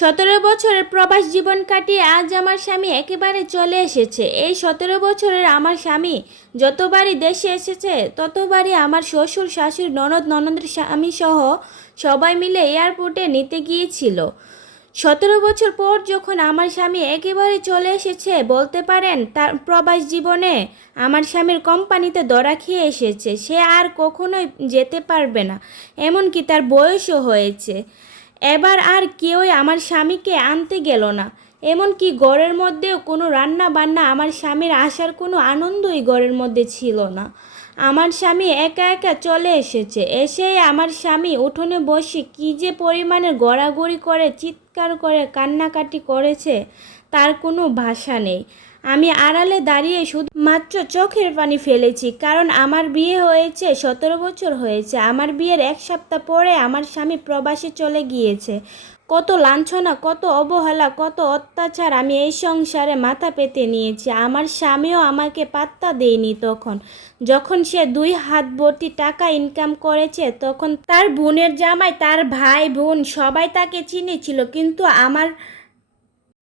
17 বছরের প্রবাস জীবন কাটিয়ে আজ আমার স্বামী একেবারে চলে এসেছে। এই 17 বছরের আমার স্বামী যতবারই দেশে এসেছে ততবারই আমার শ্বশুর শাশুড়ি ননদের স্বামী সহ সবাই মিলে এয়ারপোর্টে নিতে গিয়েছিল। 17 বছর পর যখন আমার স্বামী একেবারে চলে এসেছে, বলতে পারেন তার প্রবাস জীবনে আমার স্বামীর কোম্পানিতে ধরা খেয়ে এসেছে। সে আর কখনোই যেতে পারবে না, এমনকি তার বয়সও হয়েছে। এবার আর কেউই আমার স্বামীকে আনতে গেল না, এমনকি ঘরের মধ্যেও কোনো রান্না বান্না, আমার স্বামীর আসার কোনো আনন্দই ঘরের মধ্যে ছিল না। আমার স্বামী একা একা চলে এসেছে। এসেই আমার স্বামী উঠোনে বসে কী যে পরিমাণের গড়াগড়ি করে, চিৎকার করে, কান্নাকাটি করেছে, তার কোনো ভাষা নেই। আমি আড়ালে দাঁড়িয়ে শুধুমাত্র চোখের পানি ফেলেছি, কারণ আমার বিয়ে হয়েছে 17 বছর হয়েছে। আমার বিয়ের 1 সপ্তাহ পরে আমার স্বামী প্রবাসে চলে গিয়েছে। কত লাঞ্ছনা, কত অবহেলা, কত অত্যাচার আমি এই সংসারে মাথা পেতে নিয়েছি। আমার স্বামীও আমাকে পাত্তা দেয়নি তখন, যখন সে 2 হাত ভর্তি টাকা ইনকাম করেছে। তখন তার বোনের জামাই, তার ভাই বোন সবাই তাকে চিনেছিল, কিন্তু আমার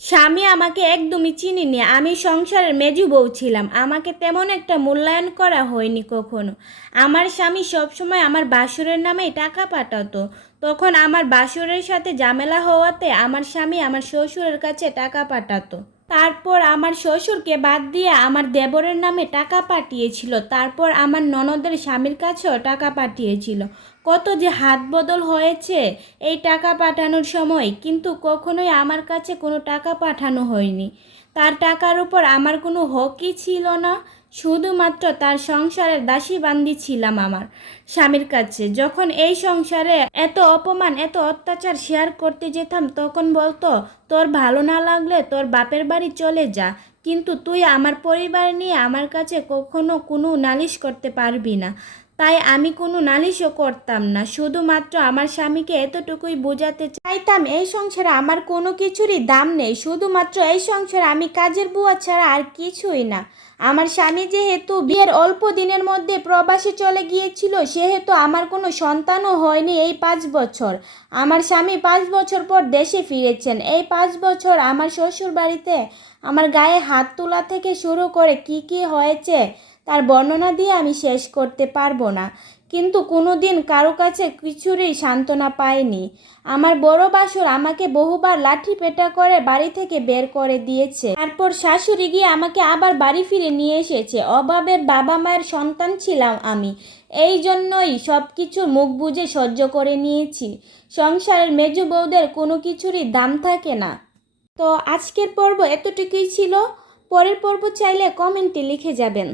স্বামী আমাকে একদমই চিনিনি। আমি সংসারের মেজু বউ ছিলাম, আমাকে তেমন একটা মূল্যায়ন করা হয়নি কখনো। আমার স্বামী সবসময় আমার বাসুরের নামেই টাকা পাঠাতো। তখন আমার বাসুরের সাথে ঝামেলা হওয়াতে আমার স্বামী আমার শ্বশুরের কাছে টাকা পাঠাতো। তারপর আমার শ্বশুরকে বাদ দিয়ে আমার দেবরের নামে টাকা পাঠিয়েছিল। তারপর আমার ননদের স্বামীর কাছেও টাকা পাঠিয়েছিল। কত যে হাত বদল হয়েছে এই টাকা পাঠানোর সময়, কিন্তু কখনোই আমার কাছে কোনো টাকা পাঠানো হয়নি। তার টাকার উপর আমার কোনো হকই ছিল না, শুধুমাত্র তার সংসারের দাসী বান্দি ছিলাম আমার স্বামীর কাছে। যখন এই সংসারে এত অপমান, এত অত্যাচার শেয়ার করতে যেতাম, তখন বলতো, তোর ভালো না লাগলে তোর বাপের বাড়ি চলে যা, কিন্তু তুই আমার পরিবার নিয়ে আমার কাছে কখনো কোনো নালিশ করতে পারবি না। তাই আমি কোনো নালিশও করতাম না, শুধুমাত্র আমার স্বামীকে এতটুকুই বোঝাতে চাইতাম এই সংসারে আমার কোনো কিছুরই দাম নেই। শুধুমাত্র এই সংসারে আমি কাজের বুয়া ছাড়া আর কিছুই না। আমার স্বামী যেহেতু বিয়ের অল্প দিনের মধ্যে প্রবাসে চলে গিয়েছিল, সেহেতু আমার কোনো সন্তানও হয়নি এই 5 বছর। আমার স্বামী 5 বছর পর দেশে ফিরেছেন। এই 5 বছর আমার শ্বশুর বাড়িতে আমার গায়ে হাত তোলা থেকে শুরু করে কি কি হয়েছে তার বর্ণনা দিয়ে আমি শেষ করতে পারবো না। কিন্তু কোনো দিন কারো কাছে কিছুরই সান্ত্বনা পাইনি। আমার বড় বাসুর আমাকে বহুবার লাঠি পেটা করে বাড়ি থেকে বের করে দিয়েছে। তারপর শাশুড়ি গিয়ে আমাকে আবার বাড়ি ফিরে নিয়ে এসেছে। অভাবের বাবা মায়ের সন্তান ছিলাম আমি, এই জন্যই সব কিছু মুখ বুজে সহ্য করে নিয়েছি। সংসারের মেজো বউদের কোনো কিছুরই দাম থাকে না। তো আজকের পর্ব এতটুকুই ছিল। পরের পর্ব চাইলে কমেন্টে লিখে যাবেন।